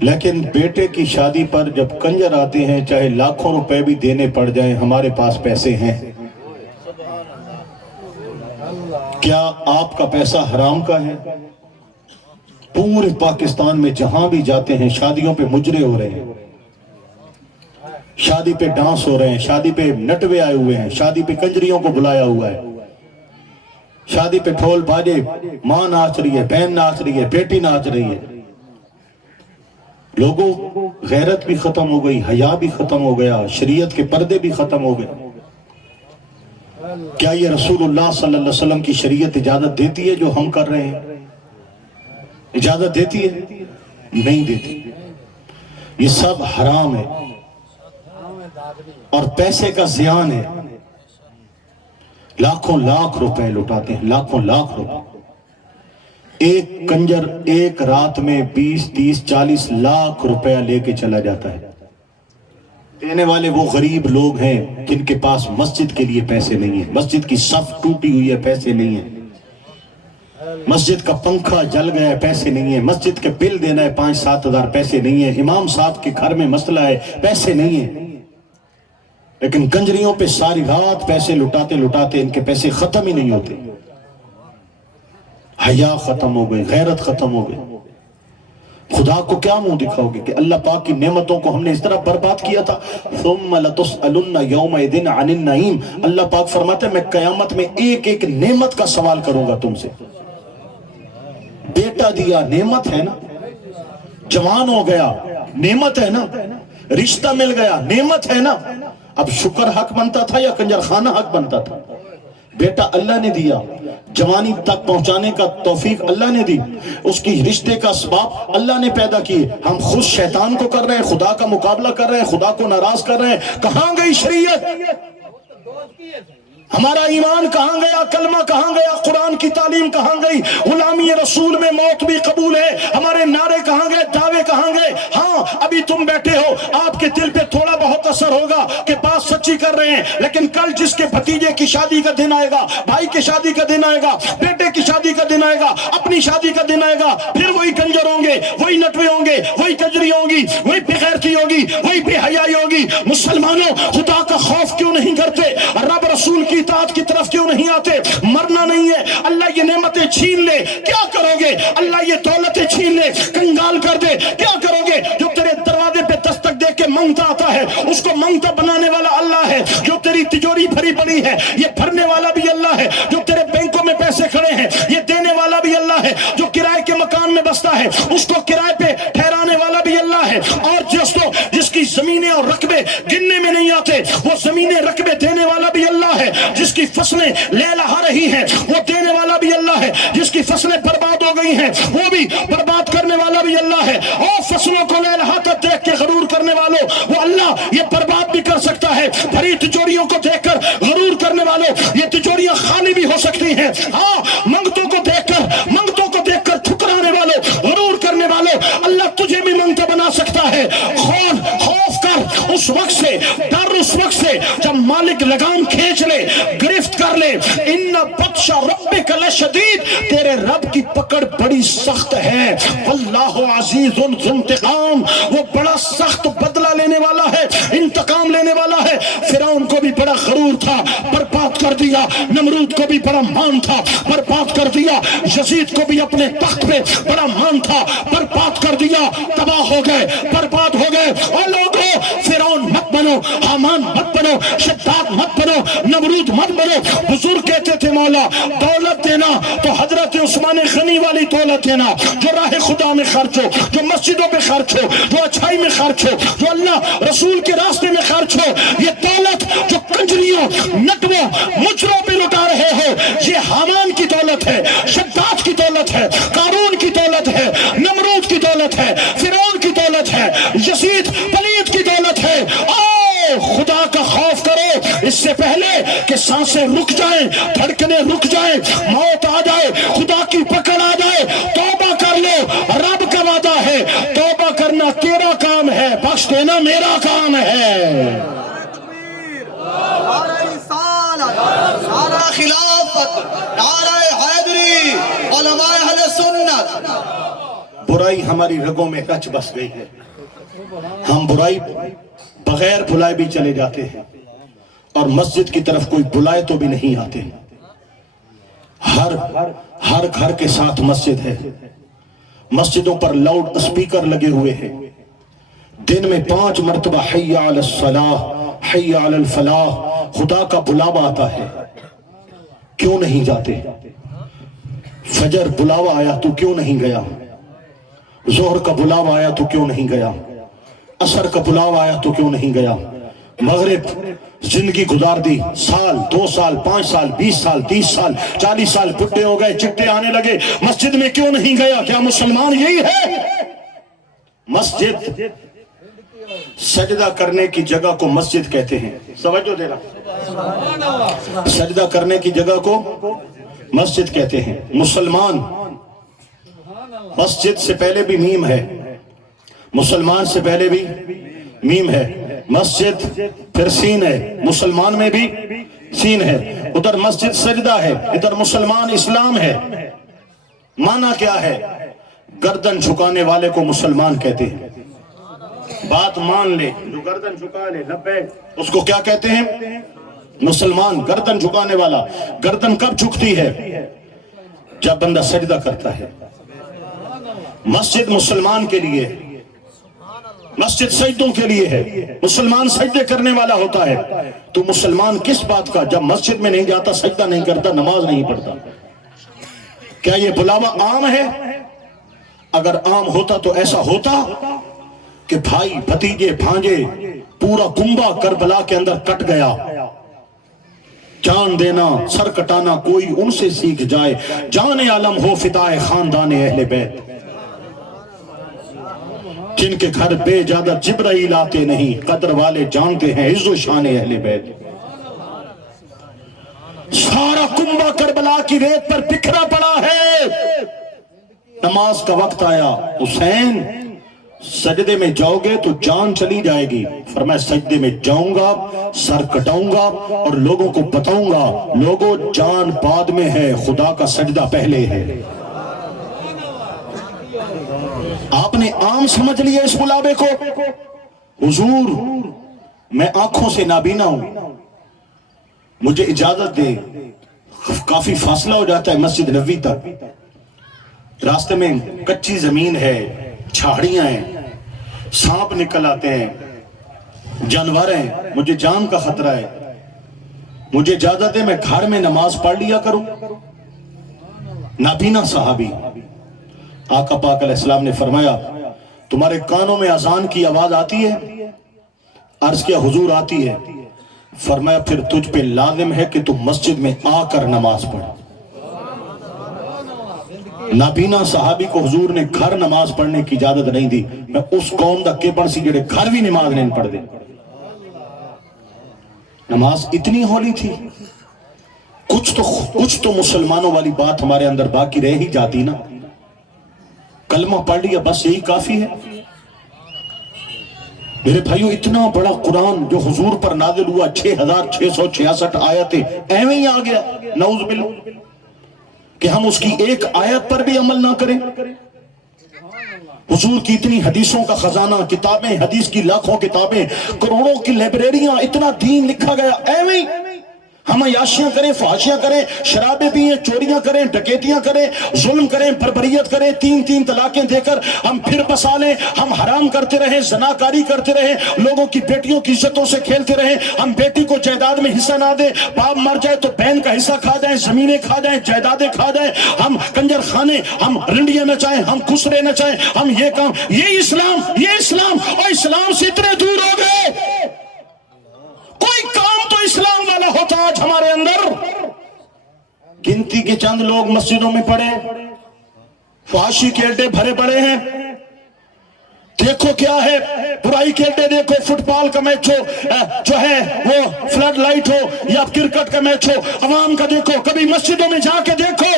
لیکن بیٹے کی شادی پر جب کنجر آتے ہیں چاہے لاکھوں روپے بھی دینے پڑ جائیں ہمارے پاس پیسے ہیں. کیا آپ کا پیسہ حرام کا ہے؟ پورے پاکستان میں جہاں بھی جاتے ہیں شادیوں پہ مجرے ہو رہے ہیں, شادی پہ ڈانس ہو رہے ہیں, شادی پہ نٹوے آئے ہوئے ہیں, شادی پہ کنجریوں کو بلایا ہوا ہے, شادی پہ ڈھول باجے, ماں ناچ رہی ہے, بہن ناچ رہی ہے, بیٹی ناچ رہی ہے. لوگوں غیرت بھی ختم ہو گئی, حیا بھی ختم ہو گیا, شریعت کے پردے بھی ختم ہو گئے. کیا یہ رسول اللہ صلی اللہ علیہ وسلم کی شریعت اجازت دیتی ہے جو ہم کر رہے ہیں؟ اجازت دیتی ہے؟ نہیں دیتی. یہ سب حرام ہے اور پیسے کا زیان ہے. لاکھوں لاکھ روپے لٹاتے ہیں, لاکھوں لاکھ روپے. ایک کنجر ایک رات میں 20 30 40 لاکھ روپیہ لے کے چلا جاتا ہے. دینے والے وہ غریب لوگ ہیں جن کے پاس مسجد کے لیے پیسے نہیں ہیں, مسجد کی صف ٹوٹی ہوئی ہے, پیسے نہیں ہیں, مسجد کا پنکھا جل گیا ہے, پیسے نہیں ہیں, مسجد کے بل دینا ہے 5-7 ہزار, پیسے نہیں ہیں, امام صاحب کے گھر میں مسئلہ ہے, پیسے نہیں ہیں. لیکن کنجریوں پہ ساری رات پیسے لٹاتے لٹاتے ان کے پیسے ختم ہی نہیں ہوتے. حیا ختم ہو گئی, غیرت ختم ہو گئی. خدا کو کیا منہ دکھاؤ گے کہ اللہ پاک کی نعمتوں کو ہم نے اس طرح برباد کیا تھا. ثم لتسألن یومئذ عن النعیم. اللہ پاک فرماتے ہیں میں قیامت میں ایک ایک نعمت کا سوال کروں گا تم سے. بیٹا دیا نعمت ہے نا, جوان ہو گیا نعمت ہے نا, رشتہ مل گیا نعمت ہے نا. اب شکر حق بنتا تھا یا کنجر خانہ حق بنتا تھا؟ بیٹا اللہ نے دیا, جوانی تک پہنچانے کا توفیق اللہ نے دی, اس کی رشتے کا اسباب اللہ نے پیدا کیے. ہم خود شیطان کو کر رہے ہیں, خدا کا مقابلہ کر رہے ہیں, خدا کو ناراض کر رہے ہیں. کہاں گئی شریعت؟ ہمارا ایمان کہاں گیا؟ کلمہ کہاں گیا؟ قرآن کی تعلیم کہاں گئی؟ غلامی رسول میں موت بھی قبول ہے, ہمارے نعرے کہاں گئے؟ دعوے کہاں گئے؟ ہاں ابھی تم بیٹھے ہو, آپ کے دل پہ تھوڑا بہت اثر ہوگا کہ بات سچی کر رہے ہیں, لیکن کل جس کے بھتیجے کی شادی کا دن آئے گا, بھائی کی شادی کا دن آئے گا, بیٹے کی شادی کا دن آئے گا, اپنی شادی کا دن آئے گا, پھر وہی کنجر ہوں گے, وہی نٹوے ہوں گے, وہی کنجری ہوں گی, وہی بے غیرتی ہوگی, وہی بے حیائی ہوگی. مسلمانوں خدا کا خوف کیوں نہیں کرتے؟ رب رسول کی اطاعت کی طرف کیوں نہیں آتے؟ مرنا نہیں ہے. اللہ یہ نعمتیں چھین لے کیا کرو گے؟ اللہ یہ دولتیں چھین لے کنگال کر دے کیا کرو گے؟ جو تیرے دروازے پہ دستک دے کے مانگتا آتا ہے اس کو مانگتا بنانے والا اللہ ہے. جو تیری تجوری بھری پڑی ہے یہ بھرنے والا بھی اللہ ہے. جو تیرے بینکوں میں پیسے کھڑے ہیں یہ دینے والا بھی اللہ ہے. جو کرائے کے مکان میں بستا ہے اس کو کرائے پہ ٹھہرانے والا بھی اللہ ہے. اور جس کی زمینیں اور رقبے گننے میں نہیں آتے وہ زمینیں رقبے دینے والا بھی اللہ ہے. جس کی فصلیں لے لہا رہی ہیں وہ دینے والا بھی اللہ ہے. جس کی فصلیں برباد ہو گئی ہیں وہ بھی برباد کرنے والا بھی اللہ ہے. اور فصلوں کو لے لہا کر دیکھ کے غرور کرنے والوں وہ اللہ یہ برباد بھی کر سکتا ہے. بھری تجوریوں کو دیکھ کر غرور کرنے والوں یہ تجوریاں خالی بھی ہو سکتی ہیں. ہاں منگتوں کو دیکھ کر ٹھکرانے والوں غرور کرنے والوں اللہ تجھے بھی منگتا بنا سکتا ہے. خوف کر اس وقت سے, ڈر اس وقت سے جب مالک لگام کھینچ لے, گرفت کر لے. ان بطش ربک لشدید, تیرے رب کی پکڑ بڑی سخت ہے. واللہ عزیز ذو انتقام, وہ بڑا سخت بدلہ لینے والا ہے, انتقام لینے والا ہے. فرعون کو بھی بڑا غرور تھا, برباد کر دیا. نمرود کو بھی بڑا مان تھا, برباد کر دیا. یزید کو بھی اپنے تخت پہ بڑا مان تھا, برباد کر دیا. تباہ ہو گئے, برباد ہو گئے. اور لوگوں فرعون مت بنو, حامان مت بنو, شداد مت بنو, نمرود مت بنو. بزرگ کہتے تھے مولا دولت دینا تو حضرت عثمان غنی والی دولت دینا, جو راہ خدا میں خرچ ہو, جو مسجدوں پہ خرچ ہو, جو اچھائی میں خرچ ہو, جو اللہ رسول کے راستے میں خرچ ہو. یہ دولت جو کنجریوں نٹووں مجروں پہ لٹا رہے ہو یہ حامان کی دولت ہے, شداد کی دولت ہے, قارون کی دولت ہے, نمرود کی دولت ہے, فرعون کی دولت ہے, یزید پلید کی دولت ہے. خدا کا خوف کرو اس سے پہلے کہ سانسیں رک جائیں, دھڑکنیں رک جائیں, موت آ جائے, خدا کی پکڑ آ جائے. توبہ کر لو, رب کا وعدہ ہے. توبہ کرنا تیرا کام ہے, بخش دینا میرا کام ہے. نعرہ خلافت, نعرہ حیدری, علماء اہل سنت. برائی ہماری رگوں میں رچ بس گئی ہے. ہم برائی بغیر بلائے بھی چلے جاتے ہیں اور مسجد کی طرف کوئی بلائے تو بھی نہیں آتے. ہر گھر کے ساتھ مسجد ہے. مسجدوں پر لاؤڈ اسپیکر لگے ہوئے ہیں. دن میں 5 مرتبہ حی علی الصلاح حی علی الفلاح خدا کا بلاوا آتا ہے. کیوں نہیں جاتے؟ فجر بلاوا آیا تو کیوں نہیں گیا؟ ظہر کا بلاوا آیا تو کیوں نہیں گیا؟ عصر کا بلاوا آیا تو کیوں نہیں گیا؟ مغرب زندگی گزار دی، سال 2 سال 5 سال 20 سال 30 سال 40 سال بڈھے ہو گئے، چٹے آنے لگے، مسجد میں کیوں نہیں گیا؟ کیا مسلمان یہی ہے؟ مسجد سجدہ کرنے کی جگہ کو مسجد کہتے ہیں. سمجھو دینا، سجدہ کرنے کی جگہ کو مسجد کہتے ہیں. مسلمان مسجد سے پہلے بھی میم ہے، مسلمان سے پہلے بھی میم ہے. مسجد پھر سین ہے، مسلمان میں بھی سین ہے. ادھر مسجد سجدہ ہے، ادھر مسلمان اسلام ہے. معنی کیا ہے؟ گردن جھکانے والے کو مسلمان کہتے ہیں. بات مان لے، جو گردن جھکا لے لبیک، اس کو کیا کہتے ہیں؟ مسلمان. گردن جھکانے والا. گردن کب جھکتی ہے؟ جب بندہ سجدہ کرتا ہے. مسجد مسلمان کے لیے، مسجد سجدوں کے لیے ہے. مسلمان سجدے کرنے والا ہوتا ہے. تو مسلمان کس بات کا؟ جب مسجد میں نہیں جاتا، سجدہ نہیں کرتا، نماز نہیں پڑھتا. کیا یہ بلاوا عام ہے؟ اگر عام ہوتا تو ایسا ہوتا کہ بھائی بھتیجے بھانجے پورا کنبہ کربلا کے اندر کٹ گیا. جان دینا سر کٹانا کوئی ان سے سیکھ جائے، جان عالم ہو فدائے خاندان اہل بیت. جن کے گھر بے اجازت جبرائیل آتے نہیں، قدر والے جانتے ہیں عز و شان اہل بیت. سارا کنبہ کربلا کی ریت پر بکھرا پڑا ہے. نماز کا وقت آیا. حسین سجدے میں جاؤ گے تو جان چلی جائے گی. فرمایا سجدے میں جاؤں گا، سر کٹاؤں گا اور لوگوں کو بتاؤں گا، لوگوں جان بعد میں ہے، خدا کا سجدہ پہلے ہے. آپ نے عام سمجھ لیا اس بلاوے کو. حضور میں آنکھوں سے نابینا ہوں، مجھے اجازت دے. کافی فاصلہ ہو جاتا ہے مسجد نبوی تک. راستے میں کچی زمین ہے، چھاڑیاں ہیں، سانپ نکل آتے ہیں، جانور ہیں، مجھے جان کا خطرہ ہے. مجھے اجازت ہے میں گھر میں نماز پڑھ لیا کروں. نابینا صحابی. آقا پاک علیہ السلام نے فرمایا تمہارے کانوں میں اذان کی آواز آتی ہے؟ عرض کیا حضور آتی ہے. فرمایا پھر تجھ پہ لازم ہے کہ تم مسجد میں آ کر نماز پڑھ. نابینا صحابی کو حضور نے گھر نماز پڑھنے کی اجازت نہیں دی. میں اس قوم دا کے پڑھ سی جڑے گھر بھی نماز نہیں پڑھ دے. نماز اتنی ہولی تھی. کچھ تو مسلمانوں والی بات ہمارے اندر باقی رہ ہی جاتی نا. کلمہ پڑھ لیا بس یہی کافی ہے. میرے بھائیو اتنا بڑا قرآن جو حضور پر نازل ہوا 6666 آیتیں ایویں ہی آ گیا. نعوذ باللہ کہ ہم اس کی ایک آیت پر بھی عمل نہ کریں. حضور کی اتنی حدیثوں کا خزانہ، کتابیں، حدیث کی لاکھوں کتابیں، کروڑوں کی لائبریریاں، اتنا دین لکھا گیا. ایویں ہم عیاشیاں کریں، فحاشیاں کریں، شرابیں پئیں، چوریاں کریں، ڈکیتیاں کریں، ظلم کریں، بربریت کریں، 3 طلاقیں دے کر ہم پھر بسا لیں. ہم حرام کرتے رہیں، زناکاری کرتے رہیں، لوگوں کی بیٹیوں کی عزتوں سے کھیلتے رہیں. ہم بیٹی کو جائیداد میں حصہ نہ دیں، باپ مر جائے تو بہن کا حصہ کھا جائیں، زمینیں کھا جائیں، جائیدادیں کھا جائیں. ہم کنجر خانے، ہم رنڈیاں نچائیں، ہم خسرے نچائیں، ہم یہ کام. یہ اسلام اور اسلام سے اتنے دور ہو گئے. کوئی کام تو اسلام والا ہوتا آج ہمارے اندر. گنتی کے چند لوگ مسجدوں میں پڑے، فحاشی کے اڈے بھرے پڑے ہیں. دیکھو کیا ہے، برائی کے اڈے دیکھو. فٹ بال کا میچ ہو، جو ہے وہ فلڈ لائٹ ہو، یا کرکٹ کا میچ ہو، عوام کا دیکھو. کبھی مسجدوں میں جا کے دیکھو.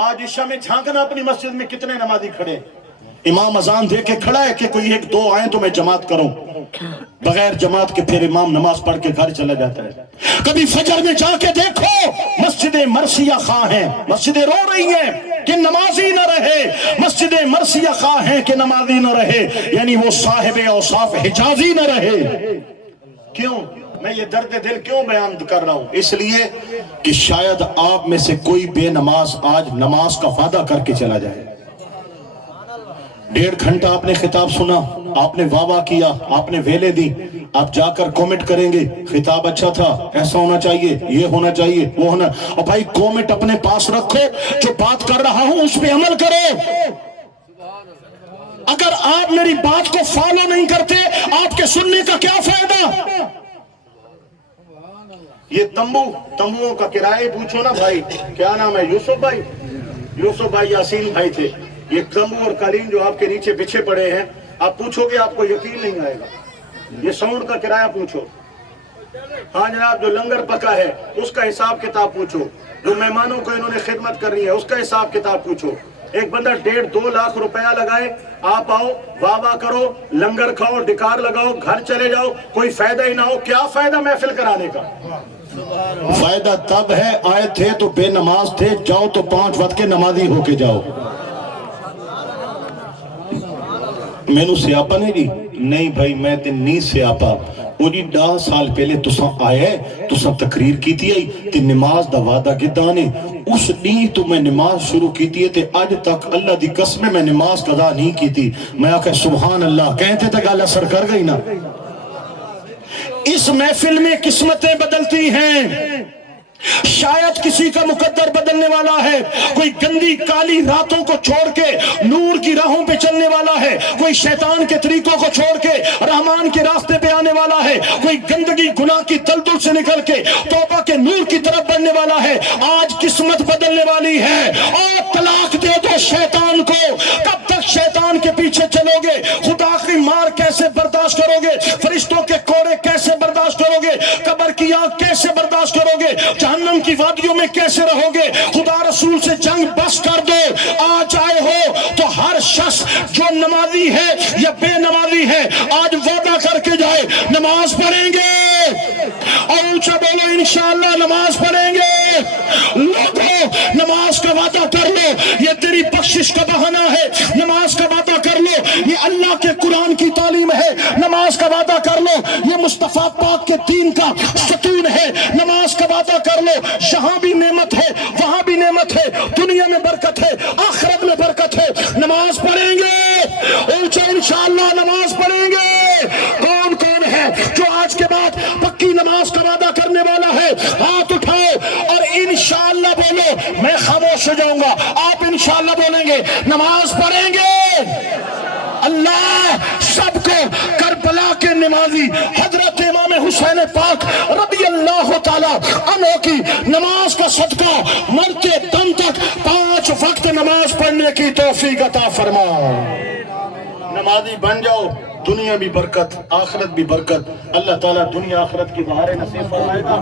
آج عشاء میں جھانکنا اپنی مسجد میں کتنے نمازی کھڑے. امام اذان دے کے کھڑا ہے کہ کوئی ایک دو آئیں تو میں جماعت کروں، بغیر جماعت کے پھر امام نماز پڑھ کے گھر چلا جاتا ہے۔ کبھی فجر میں جا کے دیکھو، مسجد مرثیہ خواہ ہیں، مسجدیں رو رہی ہیں کہ نمازی نہ رہے، مسجد مرثیہ خواہ ہیں کہ نمازی نہ رہے، یعنی وہ صاحب اوصاف حجازی نہ رہے۔ کیوں میں یہ درد دل کیوں بیان کر رہا ہوں؟ اس لیے کہ شاید آپ میں سے کوئی بے نماز آج نماز کا وعدہ کر کے چلا جائے۔ 1.5 گھنٹہ آپ نے خطاب سنا، آپ نے واہ واہ کیا، آپ نے ویلے دی، آپ جا کر کومنٹ کریں گے خطاب اچھا تھا، ایسا ہونا چاہیے، یہ ہونا چاہیے، وہ ہونا، اور بھائی کومنٹ اپنے پاس رکھو، جو بات کر رہا ہوں اس پہ عمل کرو۔ اگر آپ میری بات کو فالو نہیں کرتے آپ کے سننے کا کیا فائدہ؟ یہ تمبوؤں کا کرایہ پوچھو نا بھائی، کیا نام ہے؟ یوسف بھائی یاسین بھائی تھے۔ یہ تمبو اور قالین جو آپ کے نیچے بچھے پڑے ہیں، آپ پوچھو گے آپ کو یقین نہیں آئے گا۔ یہ ساؤنڈ کا کرایہ پوچھو، ہاں جناب، جو لنگر پکا ہے اس کا حساب کتاب پوچھو، جو مہمانوں کو انہوں نے خدمت کرنی ہے اس کا حساب کتاب پوچھو۔ ایک بندہ 1.5-2 لاکھ روپیہ لگائے، آپ آؤ واہ واہ کرو، لنگر کھاؤ، ڈکار لگاؤ، گھر چلے جاؤ، کوئی فائدہ ہی نہ ہو۔ کیا فائدہ محفل کرانے کا؟ فائدہ تب ہے آئے تھے تو بے نماز تھے، جاؤ تو 5 وقت کے نمازی ہو کے جاؤ۔ میں نو سیاپا نہیں جی، نہیں بھائی میں تے نہیں سیاپا، وہ جی 10 سال پہلے تساں آئے، تساں تقریر کی تھی تے نماز دا وعدہ گدانے، اس دن تو میں نماز شروع کی تھی تے آج تک اللہ دی قسم میں نماز قضا نہیں کی تھی۔ میں آکھا سبحان اللہ کہتے تک اللہ اثر کر گئی نا۔ اس محفل میں قسمتیں بدلتی ہیں، شاید کسی کا مقدر بدلنے والا ہے، کوئی گندی کالی راتوں کو چھوڑ کے نور کی راہوں پہ چلنے والا ہے، کوئی شیطان کے طریقوں کو چھوڑ کے رحمان کے راستے پہ آنے والا ہے، کوئی گندگی گناہ کی دلدل سے نکل کے توبہ کے نور کی طرف بڑھنے والا ہے۔ آج قسمت بدلنے والی ہے، اور طلاق دے دو شیطان کو۔ کب تک شیطان کے پیچھے چلو گے؟ خدا کی مار کیسے برداشت کرو گے؟ فرشتوں کے کوڑے کیسے برداشت کرو گے؟ قبر کی آگ کیسے برداشت کرو گے؟ جہنم کی وادیوں میں کیسے رہو گے؟ خدا رسول سے جنگ بس کر دو۔ آج آئے ہو تو ہر شخص جو نمازی ہے یا بے نمازی ہے آج وعدہ کر کے جائے نماز پڑھیں گے، اور اونچا بولو انشاءاللہ نماز پڑھیں گے۔ لوگوں نماز کا وعدہ کر لو، یہ تیری بخشش کا بہانہ ہے۔ نماز کا وعدہ کر لو، یہ اللہ کے قرآن کی تعلیم ہے۔ نماز کا وعدہ کر لو، یہ مصطفیٰ پاک کے دین کا ستون ہے۔ نماز کا وعدہ کر لو، یہاں بھی نعمت ہے وہاں بھی نعمت ہے، دنیا میں برکت ہے آخرت میں برکت ہے۔ نماز پڑھیں گے، اونچا انشاءاللہ نماز پڑھیں گے۔ کون کون ہے جو آج کے بعد پکی نماز کا وعدہ کرنے والا ہے؟ ہاتھ اٹھاؤ اور انشاءاللہ بولو۔ میں خاموش ہو جاؤں گا، آپ انشاءاللہ بولیں گے، نماز پڑھیں گے۔ اللہ سب کو کربلا کے نمازی حضرت امام حسین پاک رضی اللہ تعالی عنہ کی نماز کا صدقہ مرتے دم تک 5 وقت نماز پڑھنے کی توفیق عطا فرما۔ نمازی بن جاؤ، دنیا بھی برکت آخرت بھی برکت، اللہ تعالیٰ دنیا آخرت کی بہاریں نصیب فرمائے گا۔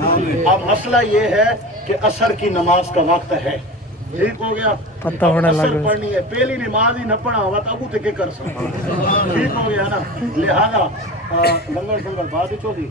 اب مسئلہ یہ ہے کہ عصر کی نماز کا وقت ہے، ٹھیک ہو گیا؟ عصر پڑھنی ہے، پہلی نماز ہی نہ پڑھا ہوا تو ابو تک کر سکتا، ٹھیک ہو گیا نا؟ لہذا لنگر بعد ہی چودی